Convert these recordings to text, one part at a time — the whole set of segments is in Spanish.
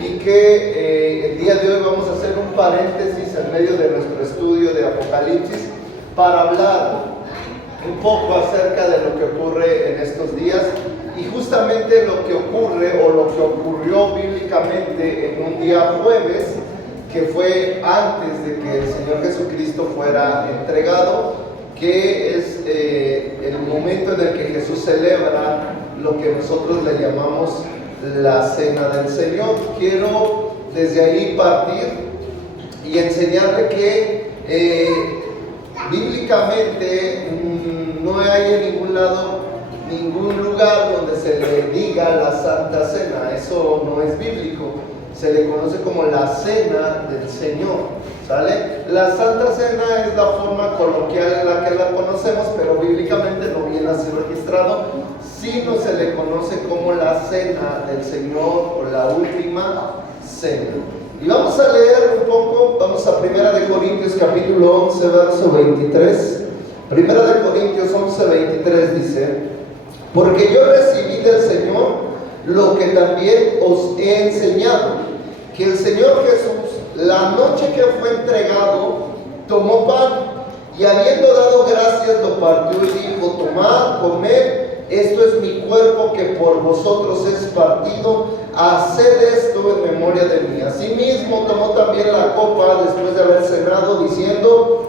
Y que el día de hoy vamos a hacer un paréntesis en medio de nuestro estudio de Apocalipsis para hablar un poco acerca de lo que ocurre en estos días y justamente lo que ocurre o lo que ocurrió bíblicamente en un día jueves, que fue antes de que el Señor Jesucristo fuera entregado, que es el momento en el que Jesús celebra lo que nosotros le llamamos la Cena del Señor. Quiero desde ahí partir y enseñarle que bíblicamente no hay en ningún lado, ningún lugar donde se le diga la Santa Cena. Eso no es bíblico. Se le conoce como la Cena del Señor, ¿sale? La Santa Cena es la forma coloquial en la que la conocemos, pero bíblicamente no viene así registrado, sino se le conoce como la Cena del Señor o la Última Cena. Y vamos a leer un poco, vamos a 1 Corintios capítulo 11, verso 23. 1 Corintios 11, 23 dice: porque yo recibí del Señor lo que también os he enseñado, que el Señor Jesús, la noche que fue entregado, tomó pan y habiendo dado gracias lo partió y dijo: tomad, comed, esto es mi cuerpo que por vosotros es partido, haced esto en memoria de mí. Asimismo tomó también la copa después de haber cenado, diciendo: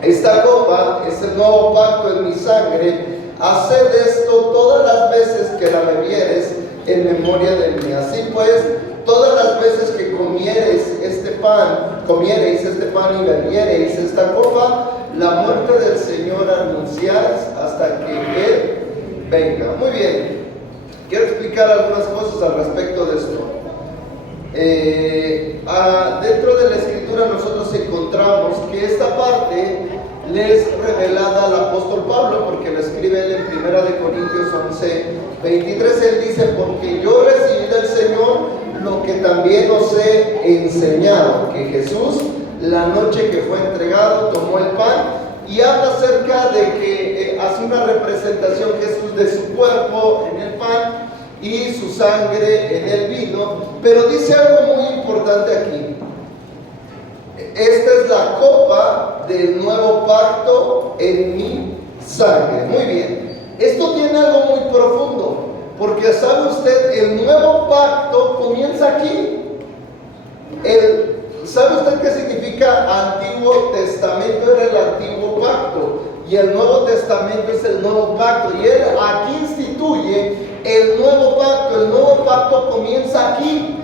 esta copa es el nuevo pacto en mi sangre, haced esto todas las veces que la bebieres en memoria de mí. Así pues, todas las veces que comiereis este pan y bebiereis esta copa, la muerte del Señor anunciáis hasta que Él venga. Muy bien, quiero explicar algunas cosas al respecto de esto. Dentro de la Escritura nosotros encontramos que esta parte le es revelada al apóstol Pablo, porque lo escribe él en 1 Corintios 11, 23. Él dice: porque yo recibí del Señor lo que también os he enseñado, que Jesús, la noche que fue entregado, tomó el pan, y habla acerca de que hace una representación Jesús de su cuerpo en el pan y su sangre en el vino, pero dice algo muy importante aquí: esta es la copa del nuevo pacto en mi sangre. Muy bien, esto tiene algo muy profundo, porque sabe usted, el nuevo pacto comienza aquí. ¿Sabe usted qué significa Antiguo Testamento? Era el Antiguo Pacto, y el Nuevo Testamento es el Nuevo Pacto, y él aquí instituye el Nuevo Pacto. El Nuevo Pacto comienza aquí,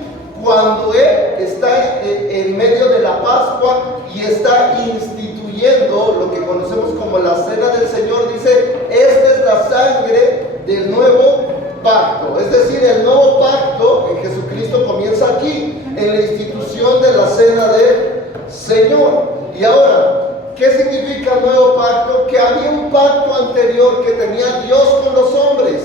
cuando Él está en medio de la Pascua y está instituyendo lo que conocemos como la Cena del Señor. Dice: esta es la sangre del nuevo pacto. Es decir, el nuevo pacto en Jesucristo comienza aquí, en la institución de la Cena del Señor. Y ahora, ¿qué significa el nuevo pacto? Que había un pacto anterior que tenía Dios con los hombres,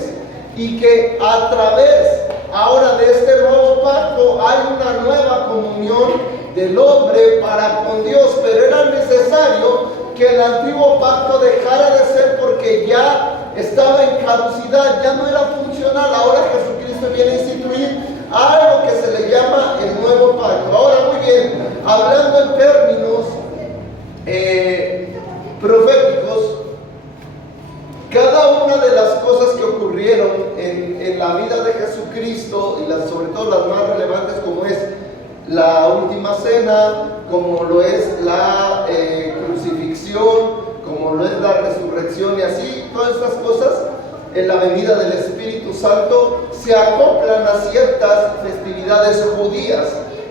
y que a través ahora de este nuevo pacto hay una nueva comunión del hombre para con Dios. Pero era necesario que el antiguo pacto dejara de ser, porque ya estaba en caducidad, ya no era funcional. Ahora Jesucristo viene a instituir algo que se le llama el nuevo pacto. Ahora, muy bien, hablando en términos proféticos, cada una de las cosas que ocurrieron en la vida de Jesucristo, y sobre todo las más relevantes, como es la última cena, como lo es la crucifixión, como lo es la resurrección, y así todas estas cosas en la venida del Espíritu Santo se acoplan a ciertas festividades judías.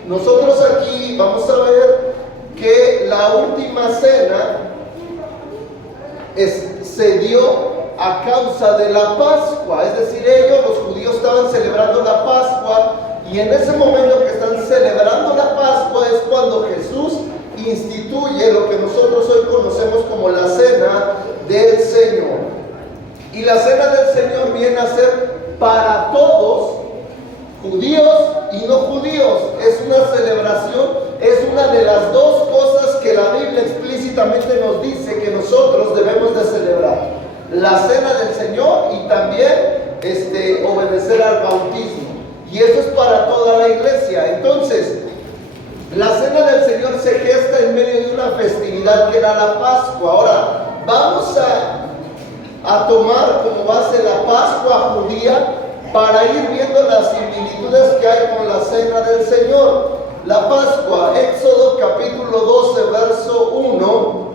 Nosotros aquí vamos a ver que la última cena se dio a causa de la Pascua. Es decir, los judíos estaban celebrando la Pascua, y en ese momento que están celebrando la Pascua es cuando Jesús instituye lo que nosotros hoy conocemos como la Cena del Señor. Y la Cena del Señor viene a ser para todos, judíos y no judíos. Es una celebración, es una de las dos cosas que la Biblia explícitamente nos dice que nosotros debemos de celebrar: la Cena del Señor y también obedecer al bautismo. y eso es para toda la iglesia. Entonces, la cena del Señor se gesta en medio de una festividad que era la Pascua. Ahora, vamos a tomar como base la Pascua judía para ir viendo las similitudes que hay con la cena del Señor. La Pascua, Éxodo capítulo 12, verso 1.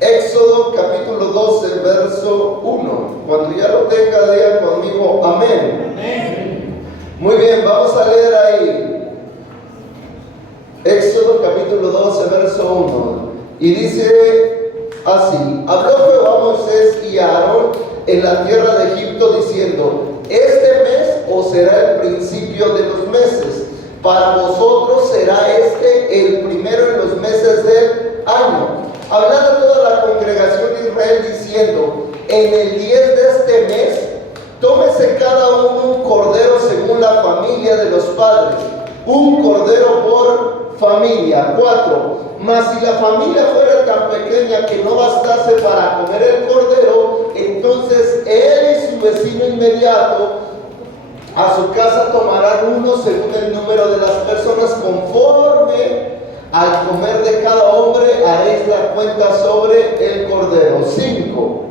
Éxodo capítulo 12, verso 1. Cuando ya lo tenga, diga conmigo, amén. Amén. Muy bien, vamos a leer ahí. Éxodo capítulo 12, verso 1. Y dice así: habló Jehová a Moisés y a Aarón en la tierra de Egipto, diciendo: este mes os será el principio de los meses. Para vosotros será este el primero en los meses del año. Hablad a toda la congregación de Israel diciendo: en el 10 de este mes, tómese cada uno un cordero según la familia de los padres, un cordero por familia. 4. Mas si la familia fuera tan pequeña que no bastase para comer el cordero, entonces él y su vecino inmediato a su casa tomarán uno según el número de las personas, conforme al comer de cada hombre haréis la cuenta sobre el cordero. 5.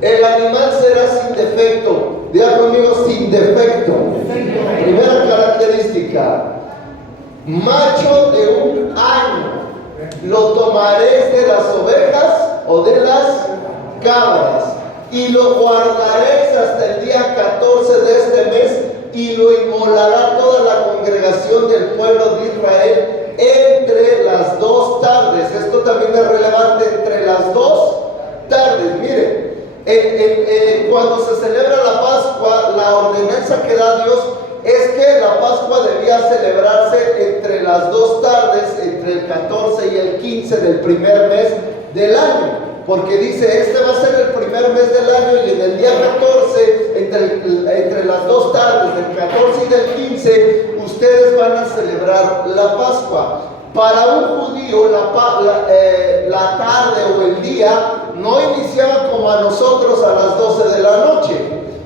El animal será sin defecto. Diga conmigo, sin defecto. Primera característica: macho de un año. Lo tomaréis de las ovejas o de las cabras, y lo guardaréis hasta el día 14 de este mes, y lo inmolará toda la congregación del pueblo de Israel entre las 2 tardes. Esto también es relevante, entre las 2 tardes. Mire, cuando se celebra la Pascua, la ordenanza que da Dios es que la Pascua debía celebrarse entre las 2 tardes, entre el 14 y el 15 del primer mes del año. Porque dice, este va a ser el primer mes del año, y en el día 14, entre las 2 tardes, del 14 y del 15, ustedes van a celebrar la Pascua. Para un judío, la tarde o el día no iniciaba como a nosotros a las 12 de la noche.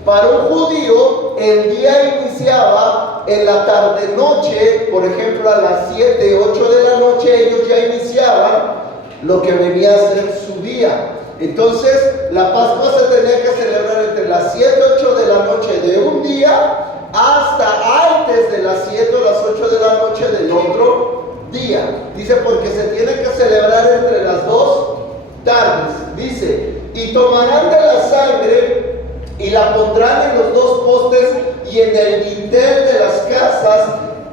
Para un judío, el día iniciaba en la tarde-noche, por ejemplo, a las 7, 8 de la noche, ellos ya iniciaban lo que venía a ser su día. Entonces, la Pascua se tenía que celebrar entre las 7, 8 de la noche de un día hasta antes de las 7 o las 8 de la noche del otro día. Dice, porque se tiene que celebrar entre las 2 tardes. Dice, y tomarán de la sangre y la pondrán en los 2 postes y en el dintel de las casas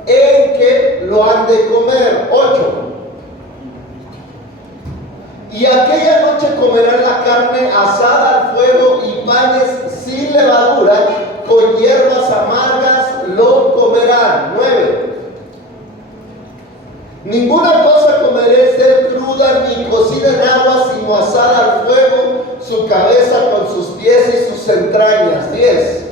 en que lo han de comer. 8. Y aquella noche comerán la carne asada al fuego y panes sin levadura, con hierbas amargas lo comerán. 9. Ninguna cosa comeréis ser cruda ni cocida en agua, sino asada al fuego, su cabeza con sus pies y sus entrañas. 10.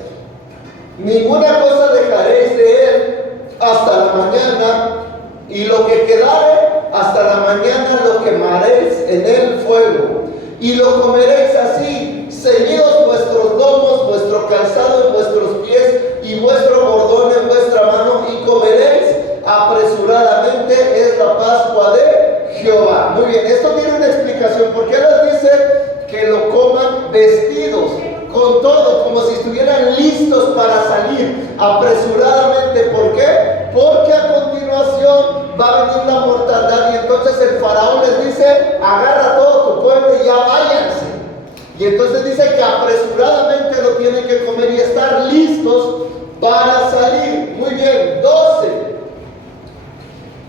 Ninguna cosa dejaréis de él hasta la mañana, y lo que quedare hasta la mañana lo quemaréis en el fuego, y lo comeréis así, ceñidos vuestros lomos, vuestro calzado en vuestros pies, y vuestro bordón en vuestra mano, y comeréis apresuradamente. Es la Pascua de Jehová. Muy bien, esto tiene una explicación. ¿Por qué les dice que lo coman vestidos? Con todo, como si estuvieran listos para salir apresuradamente. ¿Por qué? Porque a continuación va a venir la mortandad, y entonces el faraón les dice: agarra todo tu pueblo y ya váyanse. Y entonces dice que apresuradamente lo tienen que comer y estar listos para salir. Muy bien. 12.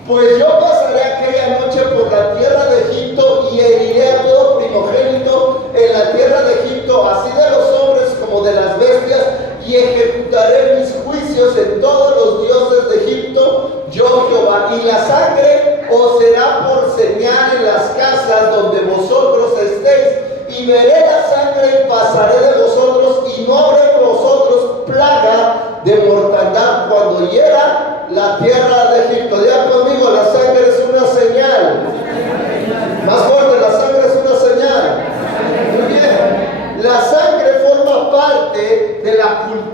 Pues yo pasaré aquella noche por la tierra de Egipto y heriré a todo primogénito en la tierra de Egipto, así de los hombres como de las bestias, y ejecutaré mis juicios en todos los dioses de Egipto, yo Jehová. Y la sangre os será por señal en las casas donde vosotros estéis, y veré la sangre y pasaré de vosotros, y no habrá en vosotros plaga de mortandad cuando hiera la tierra de Egipto. Diga conmigo, la sangre es una señal. Más fuerte, la sangre es una señal. Muy bien. La sangre forma parte de la cultura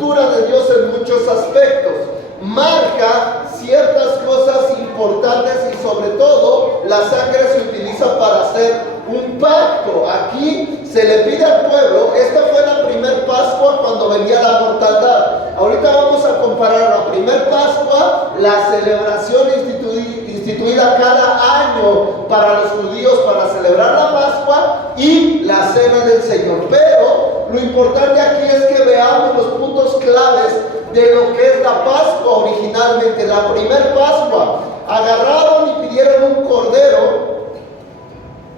muchos aspectos. Marca ciertas cosas importantes y sobre todo la sangre se utiliza para hacer un pacto. Aquí se le pide al pueblo, esta fue la primer Pascua cuando venía la mortandad. Ahorita vamos a comparar la primer Pascua, la celebración instituida cada año para los judíos para celebrar la Pascua y la cena del Señor. Pero lo importante aquí es que veamos los puntos claves de lo que es la Pascua originalmente. La primer Pascua, agarraron y pidieron un cordero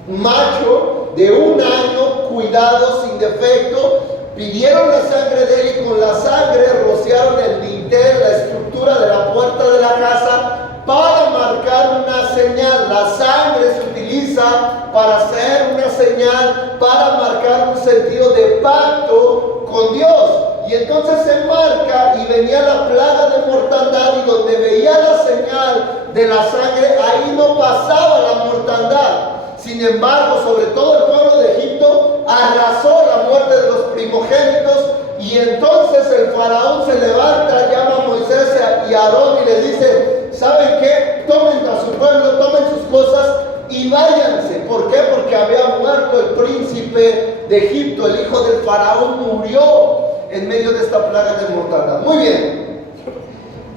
macho de 1 año, cuidado, sin defecto. Pidieron la sangre de él y con la sangre rociaron el dintel, la estructura de la puerta de la casa, para marcar una señal. La sangre se utiliza para hacer una señal, para marcar un sentido de pacto con Dios. Y entonces se marca y venía la plaga de mortandad y donde veía la señal de la sangre, ahí no pasaba la mortandad. Sin embargo, sobre todo el pueblo de Egipto arrasó la muerte de los primogénitos y entonces el faraón se levanta, llama a Moisés y a Aarón y les dice: ¿saben qué? Tomen a su pueblo, tomen sus cosas y váyanse. ¿Por qué? Porque había muerto el príncipe de Egipto, el hijo del faraón murió en medio de esta plaga de mortandad. Muy bien.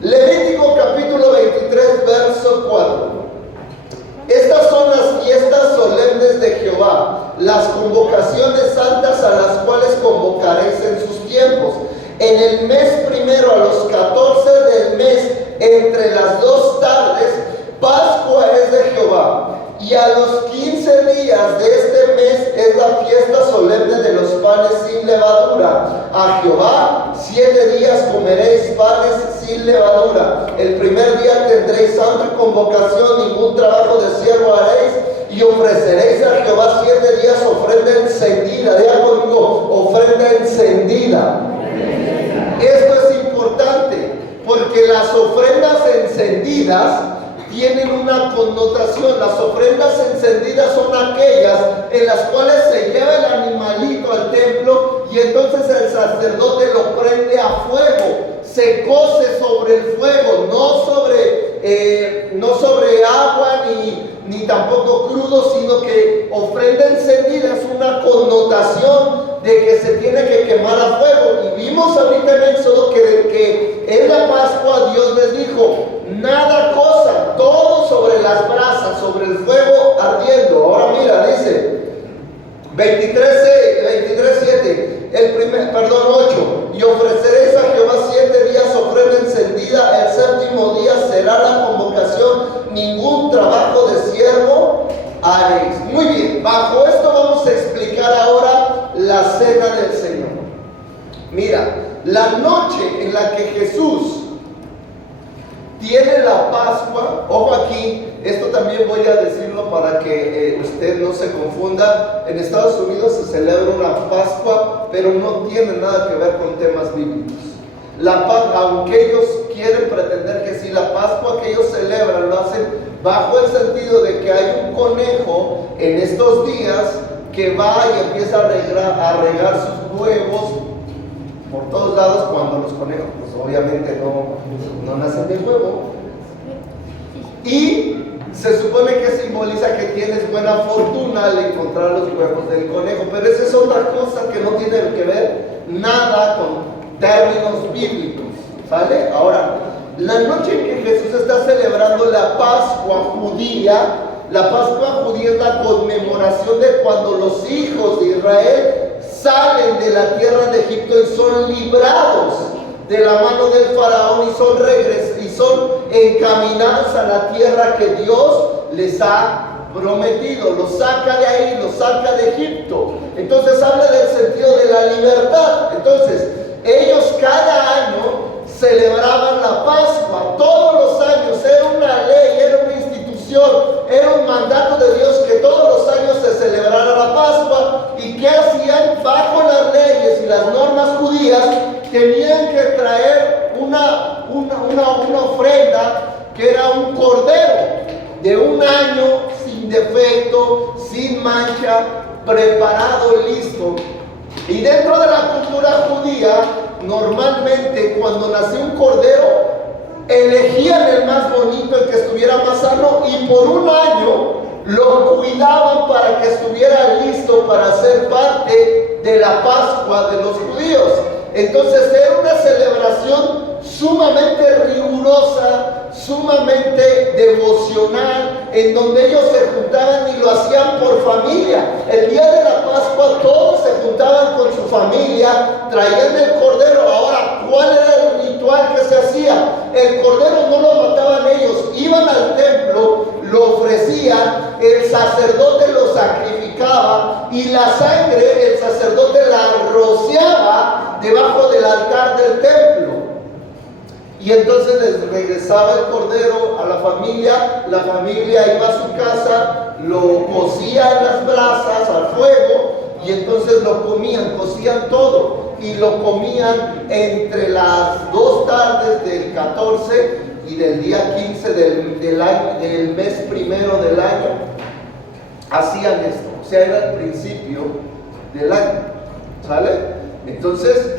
Levítico capítulo 23, verso 4. Estas son las fiestas solemnes de Jehová, las convocaciones santas a las cuales convocaréis en sus tiempos. En el mes primero, a los 14 del mes, entre las 2 tardes, Pascua es de Jehová. Y a los 15 días de este mes es la fiesta solemne de los panes sin levadura. A Jehová 7 días comeréis panes sin levadura. El primer día tendréis santa convocación, ningún trabajo de siervo haréis. Y ofreceréis a Jehová 7 días ofrenda encendida. Diga conmigo, ofrenda encendida. Esto es importante porque las ofrendas encendidas tienen una connotación. Las ofrendas encendidas son aquellas en las cuales se lleva el animalito al templo y entonces el sacerdote lo prende a fuego, se cose sobre el fuego, no sobre agua ni tampoco crudo, sino que ofrenda encendida es una connotación de que se tiene que quemar a fuego. Y vimos ahorita en Éxodo que en la Pascua Dios les dijo: nada cosa, todo sobre las brasas, sobre el fuego ardiendo. Ahora mira, dice 23:7, 8. Y ofreceréis a Jehová 7 días ofrenda encendida, el 7º día será la convocación, ningún trabajo de siervo haréis. Muy bien, bajo esto vamos a explicar ahora la cena del Señor. Mira, la noche en la que Jesús tiene la Pascua, ojo aquí, esto también voy a decirlo para que usted no se confunda. En Estados Unidos se celebra una Pascua, pero no tiene nada que ver con temas bíblicos. Aunque ellos quieren pretender que sí, la Pascua que ellos celebran lo hacen bajo el sentido de que hay un conejo en estos días que va y empieza a regar sus huevos por todos lados, cuando los conejos pues obviamente no nacen del huevo, y se supone que simboliza que tienes buena fortuna al encontrar los huevos del conejo, pero esa es otra cosa que no tiene que ver nada con términos bíblicos, ¿sale? Ahora, la noche en que Jesús está celebrando la Pascua judía, la Pascua judía es la conmemoración de cuando los hijos de Israel salen de la tierra de Egipto y son librados de la mano del faraón y son encaminados a la tierra que Dios les ha prometido. Los saca de ahí, los saca de Egipto. Entonces habla del sentido de la libertad. Entonces ellos cada año celebraban la Pascua, todos los años. Era una ley, era una institución, era un mandato de Dios que todos los años se celebrara la Pascua. ¿Y qué hacían? Bajo las leyes y las normas judías tenían que traer una ofrenda que era un cordero de 1 año, sin defecto, sin mancha, preparado, listo. Y dentro de la cultura judía, normalmente cuando nacía un cordero, elegían el más bonito, el que estuviera más sano, y por un año lo cuidaban para que estuviera listo para ser parte de la Pascua de los judíos. Entonces era una celebración sumamente rigurosa, sumamente devocional, en donde ellos se juntaban y lo hacían por familia. El día de la Pascua todos se juntaban con su familia, traían el cordero. Ahora, ¿cuál era el ritual que se hacía? El cordero no lo mataban ellos, iban al templo, lo ofrecían, el sacerdote lo sacrificaba y la sangre el sacerdote la rociaba debajo del altar del templo. Y entonces les regresaba el cordero a la familia iba a su casa, lo cocía en las brasas al fuego y entonces lo comían, cocían todo y lo comían entre las 2 tardes del 14 y del día 15 del mes primero del año. Hacían esto, o sea, era el principio del año, ¿sale? Entonces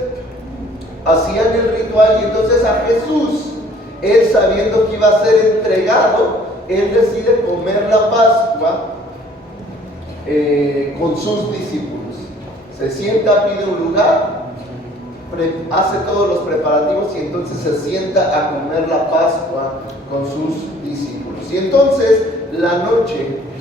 hacían el ritual y entonces a Jesús, él sabiendo que iba a ser entregado, él decide comer la Pascua con sus discípulos. Se sienta, pide un lugar, hace todos los preparativos y entonces se sienta a comer la Pascua con sus discípulos. Y entonces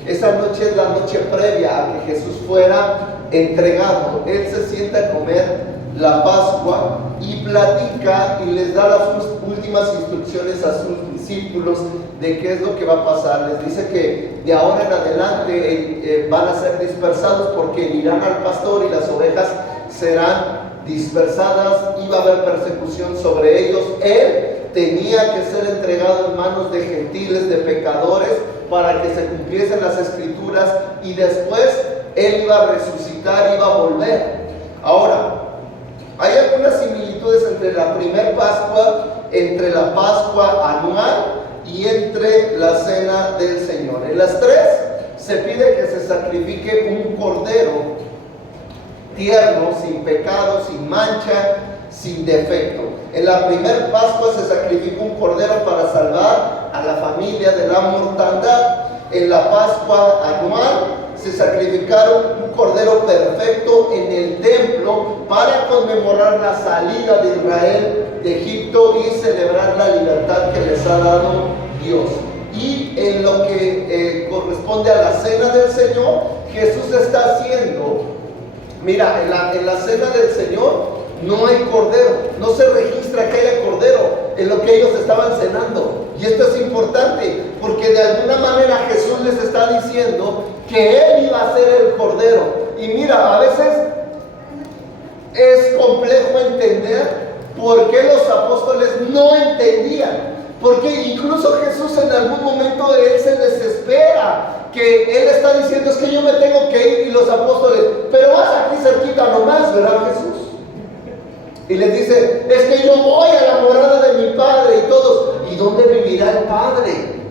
esa noche es la noche previa a que Jesús fuera entregado. Él se sienta a comer la Pascua y platica y les da las últimas instrucciones a sus discípulos de qué es lo que va a pasar. Les dice que de ahora en adelante van a ser dispersados porque irán al pastor y las ovejas serán dispersadas, iba a haber persecución sobre ellos. Él tenía que ser entregado en manos de gentiles, de pecadores, para que se cumpliesen las escrituras y después él iba a resucitar, iba a volver. Ahora, hay algunas similitudes entre la primer Pascua, entre la Pascua anual y entre la Cena del Señor. En las tres se pide que se sacrifique un cordero tierno, sin pecado, sin mancha, sin defecto. En la primer Pascua se sacrificó un cordero para salvar a la familia de la mortandad. En la Pascua anual se sacrificaron un cordero perfecto en el templo para conmemorar la salida de Israel de Egipto y celebrar la libertad que les ha dado Dios. Y en lo que corresponde a la Cena del Señor, Jesús está haciendo, mira, en la Cena del Señor no hay cordero, no se registra que haya cordero en lo que ellos estaban cenando. Y esto es importante porque de alguna manera Jesús les está diciendo que Él iba a ser el cordero. Y mira, a veces es complejo entender por qué los apóstoles no entendían. Porque incluso Jesús en algún momento Él se desespera, que Él está diciendo es que yo me tengo que ir, y los apóstoles, pero vas aquí cerquita nomás, ¿verdad, Jesús? Y les dice, es que yo voy a la morada de mi Padre, y todos, ¿y dónde vivirá el Padre?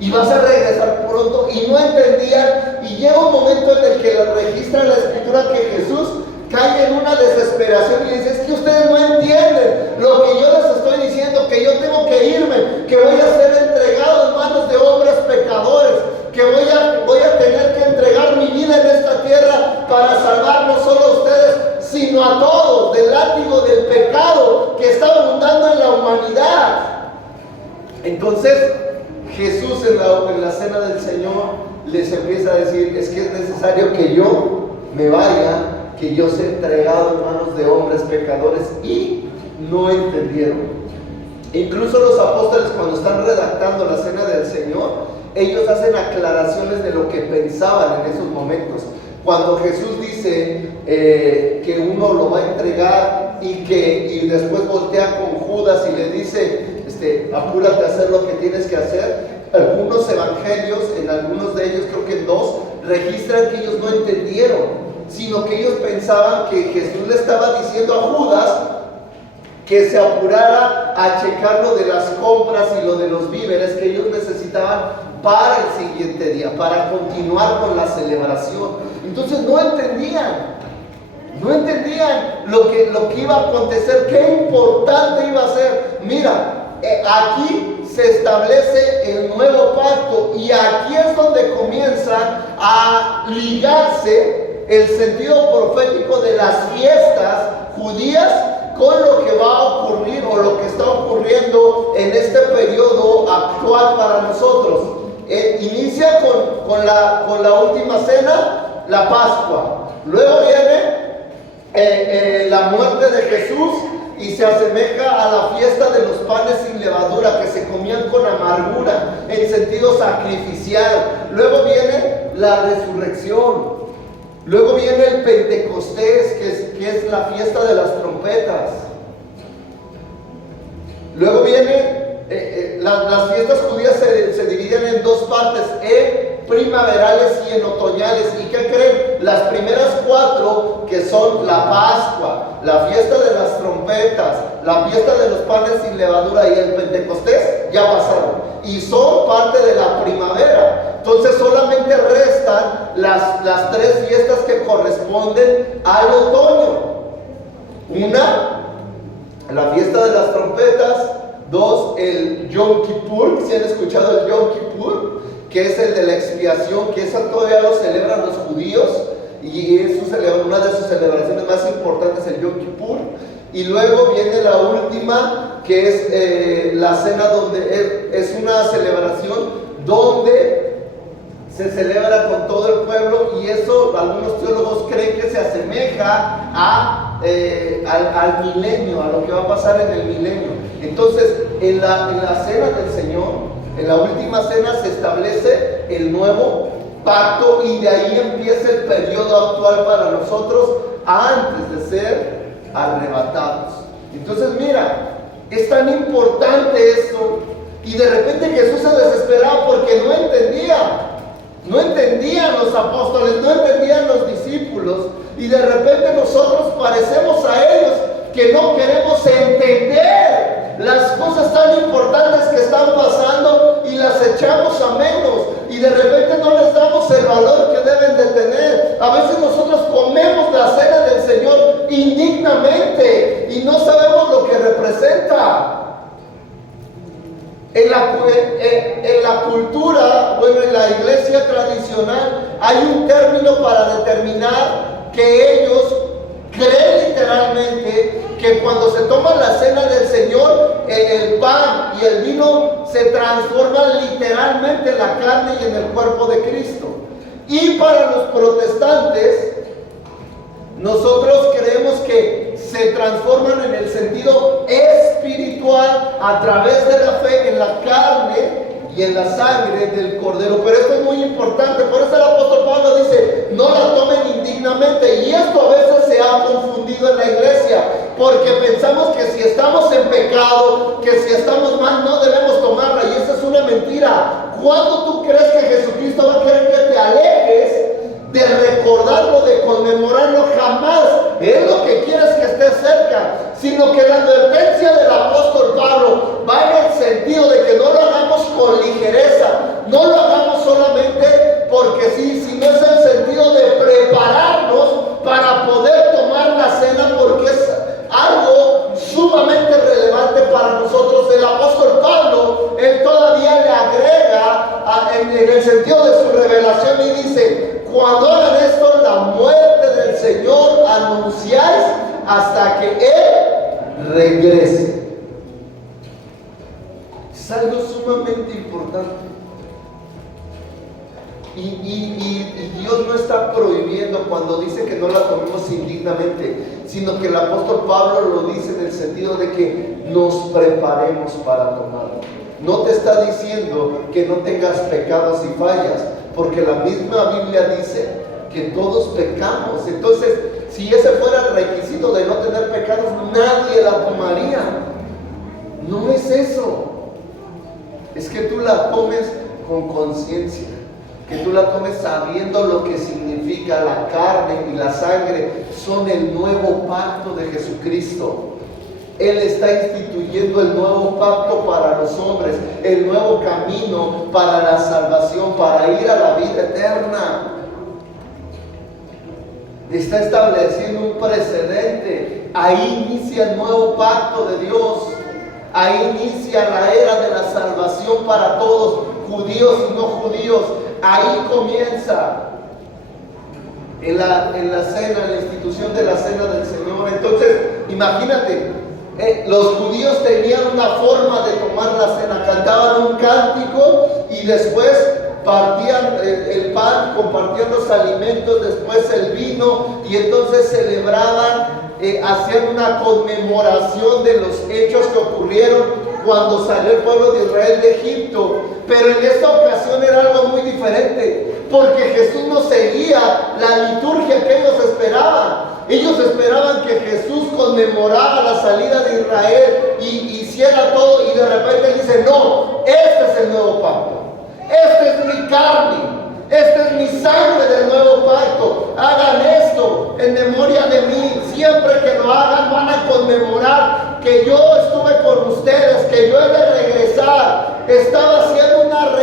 Y vas a regresar pronto. Y no entendían, y llega un momento en el que registra la Escritura que Jesús cae en una desesperación y dice, es que ustedes no entienden lo que yo les estoy diciendo, que yo tengo que irme, que voy a ser entregado en manos de hombres pecadores, que voy a tener que entregar mi vida en esta tierra para salvar no solo a ustedes, sino a todos del látigo del pecado que está abundando en la humanidad. Entonces Jesús en la Cena del Señor les empieza a decir, es que es necesario que yo me vaya, que yo sea entregado en manos de hombres pecadores, y no entendieron. Incluso los apóstoles, cuando están redactando la Cena del Señor, ellos hacen aclaraciones de lo que pensaban en esos momentos. Cuando Jesús dice que uno lo va a entregar y después voltea con Judas y le dice, apúrate a hacer lo que tienes que hacer, algunos evangelios, en algunos de ellos, creo que en 2, registran que ellos no entendieron, sino que ellos pensaban que Jesús le estaba diciendo a Judas que se apurara a checar lo de las compras y lo de los víveres que ellos necesitaban para el siguiente día, para continuar con la celebración. Entonces no entendían, No entendían lo que iba a acontecer, qué importante iba a ser. Mira, aquí se establece el nuevo pacto y aquí es donde comienza a ligarse el sentido profético de las fiestas judías con lo que va a ocurrir o lo que está ocurriendo en este periodo actual para nosotros. Inicia con la última cena, la Pascua. Luego viene la muerte de Jesús y se asemeja a la fiesta de los panes sin levadura, que se comían con amargura en sentido sacrificial. Luego viene la resurrección. Luego viene el Pentecostés, que es la fiesta de las trompetas. Luego viene las fiestas judías se dividen en dos partes, en primaverales y en otoñales. ¿Y qué creen? Las primeras 4, que son la Pascua, la fiesta de las trompetas, la fiesta de los panes sin levadura y el Pentecostés, ya pasaron y son parte de la primavera. Entonces solamente restan las 3 fiestas que corresponden al otoño. Una, la fiesta de las trompetas. 2, el Yom Kippur. ¿Se han escuchado el Yom Kippur? Que es el de la expiación, que esa todavía lo celebran los judíos y es una de sus celebraciones más importantes, el Yom Kippur. Y luego viene la última, que es la cena, donde es una celebración donde se celebra con todo el pueblo, y eso algunos teólogos creen que se asemeja al milenio, a lo que va a pasar en el milenio. Entonces, en la cena del Señor, en la última cena, se establece el nuevo pacto y de ahí empieza el periodo actual para nosotros antes de ser arrebatados. Entonces, mira, es tan importante esto, y de repente Jesús se desesperaba porque no entendían los apóstoles, no entendían los discípulos, y de repente nosotros parecemos a ellos que no queremos entender las cosas tan importantes que están pasando y las echamos a menos, y de repente no les damos el valor que deben de tener. A veces nosotros comemos la cena del Señor indignamente y no sabemos lo que representa. En la cultura, en la iglesia tradicional, hay un término para determinar que ellos creen literalmente que cuando se toma la cena del Señor, el pan y el vino se transforman literalmente en la carne y en el cuerpo de Cristo. Y para los protestantes, nosotros creemos que se transforman en el sentido espiritual a través de la fe en la carne y en la sangre del Cordero. Pero esto es muy importante, por eso el apóstol Pablo dice: no la tomen indignamente. Y esto a veces se ha confundido en la iglesia, porque pensamos que si estamos en pecado, que si estamos mal, no debemos tomarla, y esa es una mentira. ¿Cuándo tú crees que Jesucristo va a querer que te alejes de recordarlo, de conmemorarlo? Jamás. Él lo que quiere es que estés cerca, sino que la advertencia del apóstol Pablo va en el sentido de que no lo hagamos con ligereza, no lo hagamos solamente porque sí, sino es el sentido de prepararnos para poder tomar la cena, porque es algo sumamente relevante para nosotros. El apóstol Pablo, él todavía le agrega en el sentido de su revelación y dice: cuando hagan esto, la muerte del Señor anunciáis hasta que Él regrese. Es algo sumamente importante. Y Dios no está prohibiendo cuando dice que no la tomemos indignamente, sino que el apóstol Pablo lo dice en el sentido de que nos preparemos para tomarlo. No te está diciendo que no tengas pecados y fallas, porque la misma Biblia dice que todos pecamos. Entonces, si ese fuera el requisito de no tener pecados, nadie la tomaría. No es eso. Es que tú la tomes con conciencia, que tú la tomes sabiendo lo que significa la carne y la sangre. Son el nuevo pacto de Jesucristo. Él está instituyendo el nuevo pacto para los hombres, el nuevo camino para la salvación, para ir a la vida eterna. Está estableciendo un precedente. Ahí inicia el nuevo pacto de Dios. Ahí inicia la era de la salvación para todos, judíos y no judíos. Ahí comienza en la cena, en la institución de la cena del Señor. Entonces, imagínate, los judíos tenían una forma de tomar la cena. Cantaban un cántico y después partían el pan, compartían los alimentos, después el vino, y entonces celebraban, hacían una conmemoración de los hechos que ocurrieron cuando salió el pueblo de Israel de Egipto. Pero en esta ocasión era algo muy diferente, porque Jesús no seguía la liturgia que ellos esperaban. Ellos esperaban que Jesús conmemorara la salida de Israel y hiciera todo, y de repente él dice: no, este es el nuevo pacto. Esta es mi carne, esta es mi sangre del nuevo pacto. Hagan esto en memoria de mí. Siempre que lo hagan, van a conmemorar que yo estuve con ustedes, que yo he de regresar. Estaba haciendo una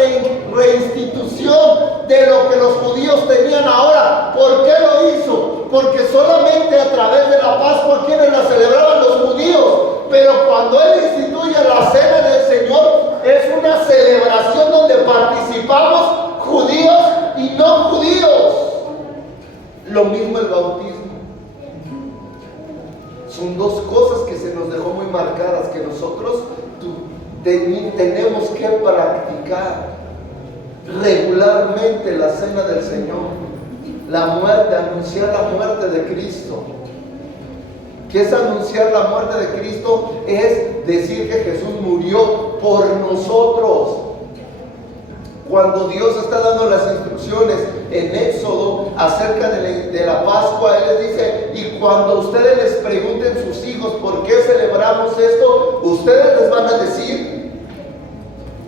reinstitución de lo que los judíos tenían ahora. ¿Por qué lo hizo? Porque solamente a través de la Pascua, quienes la celebraban, los judíos. Pero cuando él instituye la cena del Señor, es una celebración donde participamos judíos y no judíos. Lo mismo el bautismo. Son dos cosas que se nos dejó muy marcadas, que nosotros tenemos que practicar regularmente la cena del Señor. La muerte, anunciar la muerte de Cristo. ¿Qué es anunciar la muerte de Cristo? Es decir que Jesús murió por nosotros. Cuando Dios está dando las instrucciones en Éxodo acerca de la Pascua, Él les dice: y cuando ustedes les pregunten sus hijos por qué celebramos esto, ustedes les van a decir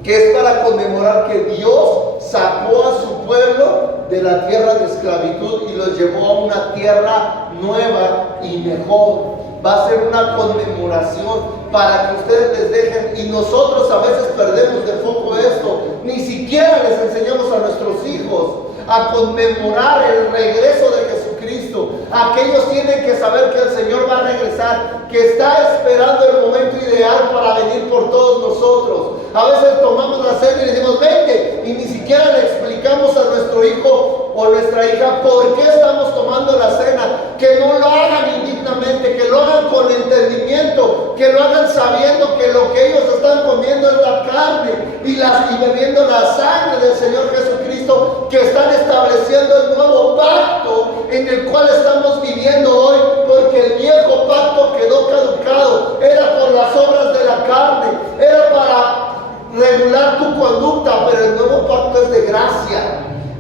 que es para conmemorar que Dios sacó a su pueblo de la tierra de esclavitud y los llevó a una tierra nueva y mejor. Va a ser una conmemoración para que ustedes les dejen, y nosotros a veces perdemos de foco esto. Ni siquiera les enseñamos a nuestros hijos a conmemorar el regreso de Jesucristo. Aquellos tienen que saber que el Señor va a regresar, que está esperando el momento ideal para venir por todos nosotros. A veces tomamos la cena y le decimos: vente, y ni siquiera le explicamos a nuestro hijo o nuestra hija por qué estamos tomando la cena. Que no lo hagan indignamente, que lo hagan con entendimiento, que lo hagan sabiendo que lo que ellos están comiendo es la carne y bebiendo la sangre del Señor Jesucristo, que están estableciendo el nuevo pacto en el cual estamos viviendo hoy, porque el viejo pacto quedó caducado. Era por las obras de la carne, era para regular tu conducta, pero el nuevo pacto es de gracia,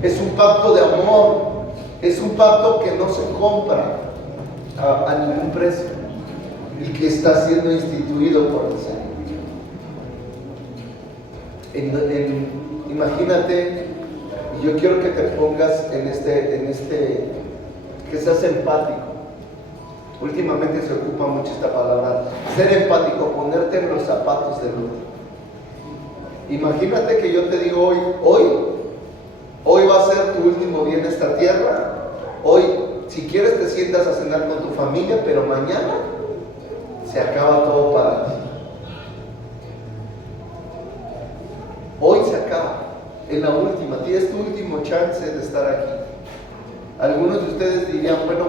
es un pacto de amor, es un pacto que no se compra a ningún precio y que está siendo instituido por el Señor. Imagínate, y yo quiero que te pongas en este, que seas empático. Últimamente se ocupa mucho esta palabra, ser empático, ponerte en los zapatos del otro. Imagínate que yo te digo hoy va a ser tu último día en esta tierra. Hoy, si quieres, te sientas a cenar con tu familia, pero mañana se acaba todo para ti. Hoy se acaba, en la última, tienes tu último chance de estar aquí. Algunos de ustedes dirían: bueno,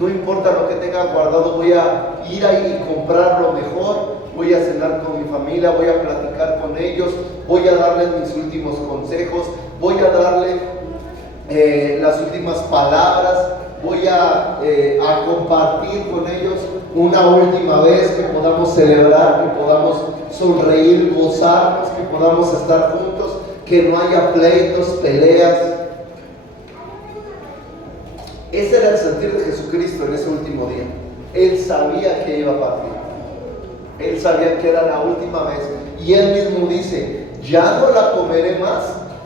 no importa lo que tenga guardado, voy a ir ahí y comprar lo mejor, voy a cenar con mi familia, voy a platicar con ellos, voy a darles mis últimos consejos, voy a darle las últimas palabras, voy a compartir con ellos una última vez, que podamos celebrar, que podamos sonreír, gozarnos, que podamos estar juntos, que no haya pleitos, peleas. Ese era el sentir de Jesucristo en ese último día. Él sabía que iba a partir. Él sabía que era la última vez. Y Él mismo dice: ya no la comeré más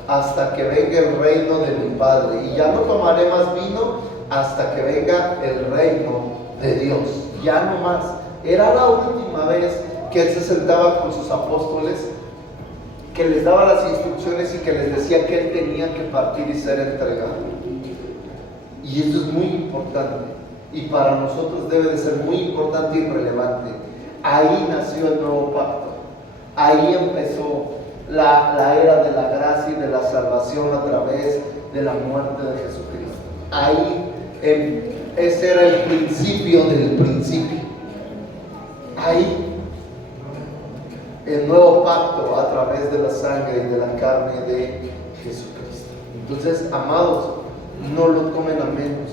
hasta que venga el reino de mi Padre. Y ya no tomaré más vino hasta que venga el reino de Dios. Ya no más. Era la última vez que Él se sentaba con sus apóstoles, que les daba las instrucciones y que les decía que Él tenía que partir y ser entregado. Y eso es muy importante. Y para nosotros debe de ser muy importante y relevante. Ahí nació el nuevo pacto. Ahí empezó la era de la gracia y de la salvación a través de la muerte de Jesucristo. Ahí ese era el principio del principio. Ahí el nuevo pacto a través de la sangre y de la carne de Jesucristo. Entonces, amados, no lo tomen a menos.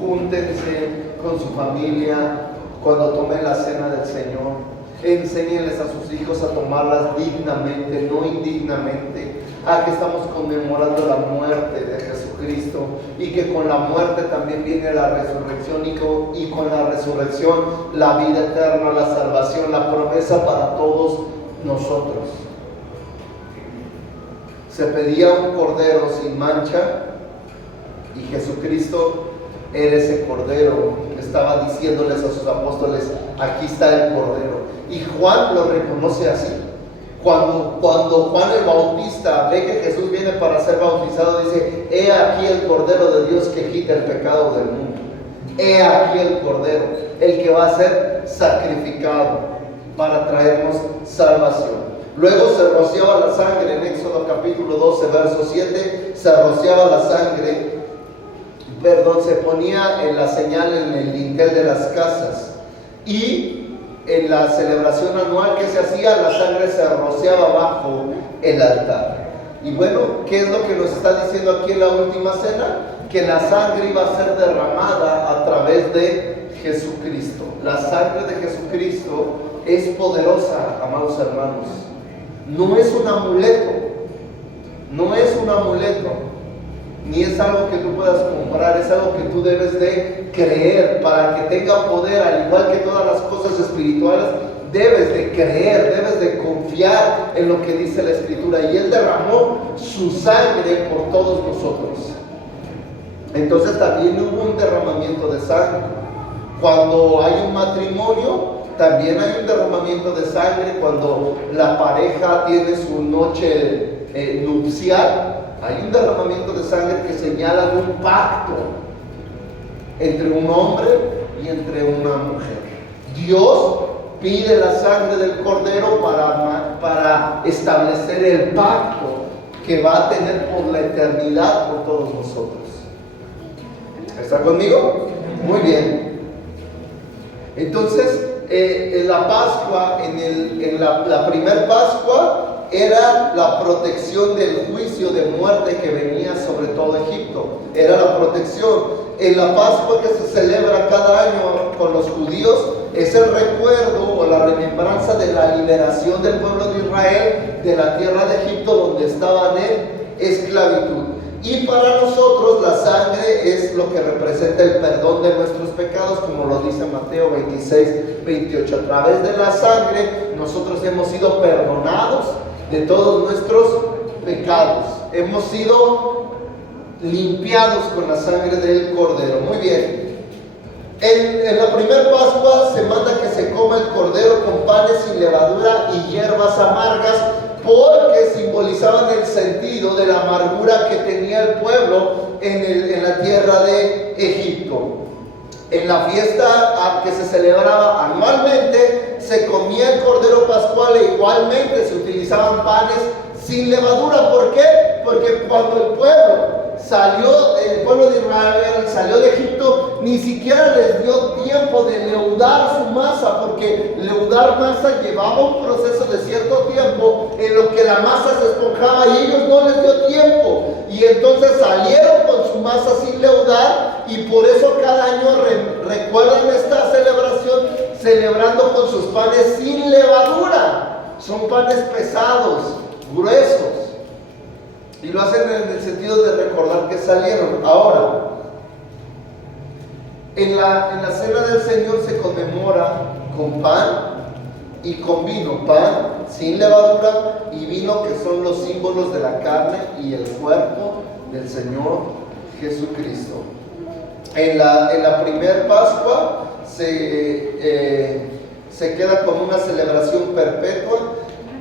Júntense con su familia cuando tomen la cena del Señor. Enséñenles a sus hijos a tomarlas dignamente, no indignamente. Que estamos conmemorando la muerte de Jesucristo y que con la muerte también viene la resurrección y con la resurrección la vida eterna, la salvación, la promesa para todos nosotros. Se pedía un cordero sin mancha y Jesucristo era ese cordero. Estaba diciéndoles a sus apóstoles: aquí está el cordero. Y Juan lo reconoce así. Cuando Juan el Bautista ve que Jesús viene para ser bautizado, dice: he aquí el Cordero de Dios que quita el pecado del mundo. He aquí el Cordero, el que va a ser sacrificado para traernos salvación. Luego se rociaba la sangre en Éxodo capítulo 12, verso 7. Se rociaba la sangre, se ponía en la señal en el dintel de las casas. Y en la celebración anual que se hacía, la sangre se rociaba bajo el altar. Y bueno, ¿qué es lo que nos está diciendo aquí en la última cena? Que la sangre iba a ser derramada a través de Jesucristo. La sangre de Jesucristo es poderosa, amados hermanos. No es un amuleto, no es un amuleto, ni es algo que tú puedas comprar, es algo que tú debes de creer para que tenga poder. Al igual que todas las cosas espirituales, debes de creer, debes de confiar en lo que dice la Escritura. Y Él derramó su sangre por todos nosotros. Entonces también hubo un derramamiento de sangre. Cuando hay un matrimonio, también hay un derramamiento de sangre. Cuando la pareja tiene su noche nupcial, hay un derramamiento de sangre que señala un pacto entre un hombre y entre una mujer. Dios pide la sangre del Cordero para establecer el pacto que va a tener por la eternidad por todos nosotros. ¿Está conmigo? Muy bien. Entonces, en la Pascua, en la primer Pascua, era la protección del juicio de muerte que venía sobre todo Egipto. Era la protección. En la Pascua que se celebra cada año con los judíos, es el recuerdo o la remembranza de la liberación del pueblo de Israel de la tierra de Egipto, donde estaban en esclavitud. Y para nosotros la sangre es lo que representa el perdón de nuestros pecados, como lo dice Mateo 26, 28. A través de la sangre nosotros hemos sido perdonados de todos nuestros pecados. Hemos sido limpiados con la sangre del Cordero. Muy bien. En la primera Pascua se manda que se coma el cordero con panes sin levadura y hierbas amargas, porque simbolizaban el sentido de la amargura que tenía el pueblo en la tierra de Egipto. En la fiesta que se celebraba anualmente, se comía el cordero pascual e igualmente se utilizaban panes sin levadura. ¿Por qué? Porque cuando el pueblo de Israel salió de Egipto, ni siquiera les dio tiempo de leudar su masa, porque leudar masa llevaba un proceso de cierto tiempo en lo que la masa se esponjaba, y ellos no les dio tiempo, y entonces salieron con su masa sin leudar. Y por eso cada año recuerdan esta celebración celebrando con sus panes sin levadura. Son panes pesados, gruesos, y lo hacen en el sentido de recordar que salieron. Ahora, en la cena del Señor se conmemora con pan y con vino. Pan sin levadura y vino, que son los símbolos de la carne y el cuerpo del Señor Jesucristo. En la primer Pascua se queda con una celebración perpetua.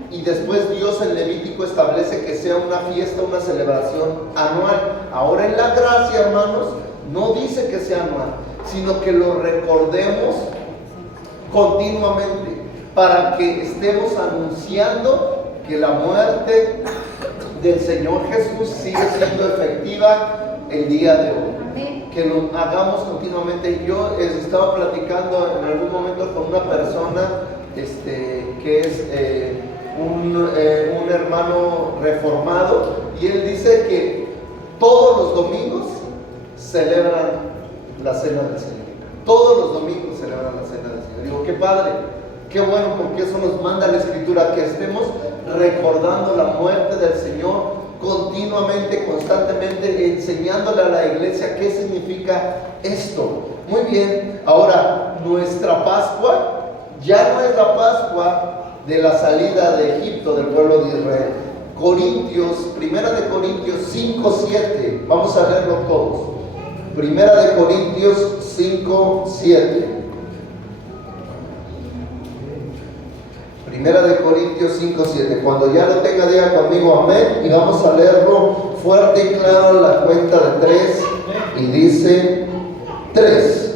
Y después Dios en Levítico establece que sea una fiesta, una celebración anual. Ahora en la gracia, hermanos, no dice que sea anual, sino que lo recordemos continuamente, para que estemos anunciando que la muerte del Señor Jesús sigue siendo efectiva el día de hoy. Que lo hagamos continuamente. Yo estaba platicando en algún momento con una persona que es un hermano reformado, y él dice que todos los domingos celebran la cena del Señor. Todos los domingos celebran la cena del Señor. Digo, qué padre, qué bueno, porque eso nos manda la Escritura, que estemos recordando la muerte del Señor continuamente, constantemente, enseñándole a la iglesia qué significa esto. Muy bien, ahora nuestra Pascua ya no es la Pascua de la salida de Egipto del pueblo de Israel. Primera de Corintios 5:7, vamos a leerlo todos. Primera de Corintios 5:7. Primera de Corintios 5:7. Cuando ya lo tenga, diga conmigo amén, y vamos a leerlo fuerte y claro, la cuenta de 3, y dice 3.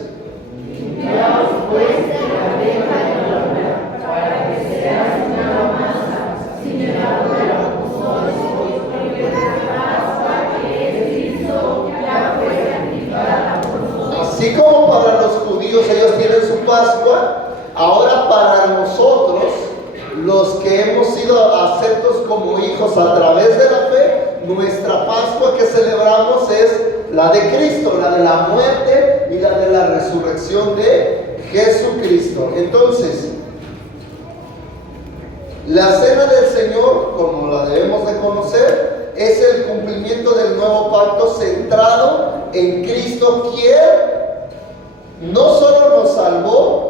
Limpiaos pues de la vieja levadura, para que seas una masa, sin levadura, como sois, porque la Pascua que es Cristo ya fue sacrificada por nosotros. Así como para los judíos ellos tienen su Pascua, ahora para nosotros, los que hemos sido aceptos como hijos a través de la fe, nuestra Pascua que celebramos es la de Cristo, la de la muerte y la de la resurrección de Jesucristo. Entonces, la cena del Señor, como la debemos de conocer, es el cumplimiento del nuevo pacto centrado en Cristo, quien no solo nos salvó,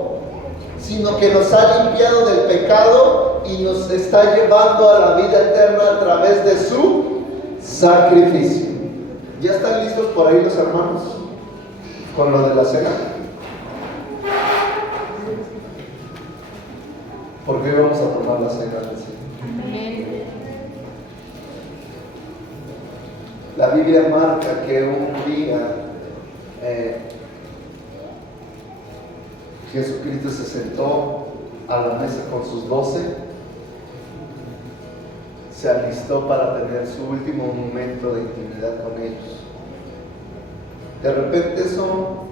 sino que nos ha limpiado del pecado y nos está llevando a la vida eterna a través de su sacrificio. ¿Ya están listos por ahí los hermanos con lo de la cena? Porque hoy vamos a tomar la cena del Señor. La Biblia marca que un día Jesucristo se sentó a la mesa con sus 12, se alistó para tener su último momento de intimidad con ellos. De repente eso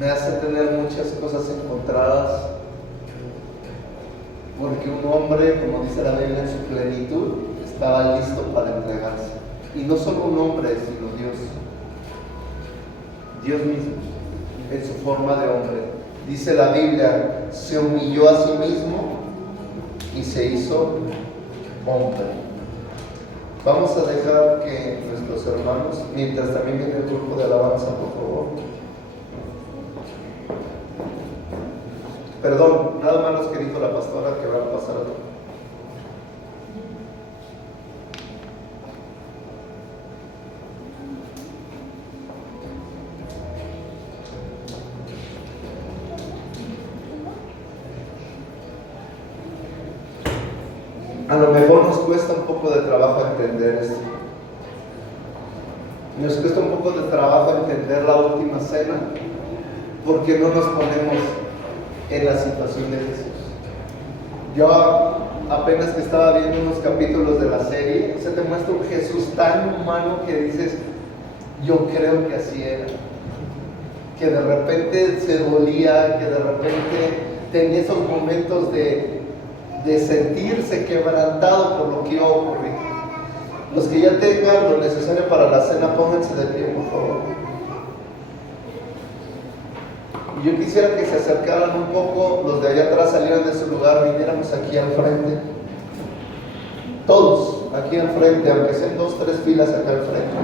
me hace tener muchas cosas encontradas, porque un hombre, como dice la Biblia, en su plenitud estaba listo para entregarse. Y no solo un hombre, sino Dios mismo, en su forma de hombre. Dice la Biblia, se humilló a sí mismo y se hizo hombre. Vamos a dejar que nuestros hermanos, mientras también viene el grupo de alabanza, por favor. Perdón, nada más nos que dijo la pastora que va a pasar a lo mejor nos cuesta un poco de trabajo entender esto. Nos cuesta un poco de trabajo entender la última cena, porque no nos ponemos en la situación de Jesús. Yo apenas que estaba viendo unos capítulos de la serie, se te muestra un Jesús tan humano que dices, yo creo que así era. Que de repente se dolía, que de repente tenía esos momentos de sentirse quebrantado por lo que iba a ocurrir. Los que ya tengan lo necesario para la cena, pónganse de pie, por favor. Y yo quisiera que se acercaran un poco, los de allá atrás salieran de su lugar, viniéramos aquí al frente. Todos, aquí al frente, aunque sean 2 o 3 filas acá al frente.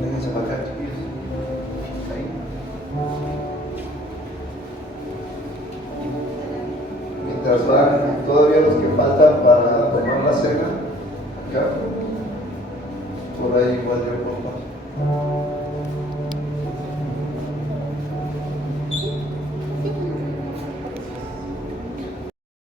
Vénganse para acá, chiquillos. Ahí. mientras van todavía los que faltan para tomar la cena, acá, por ahí igual yo, papá.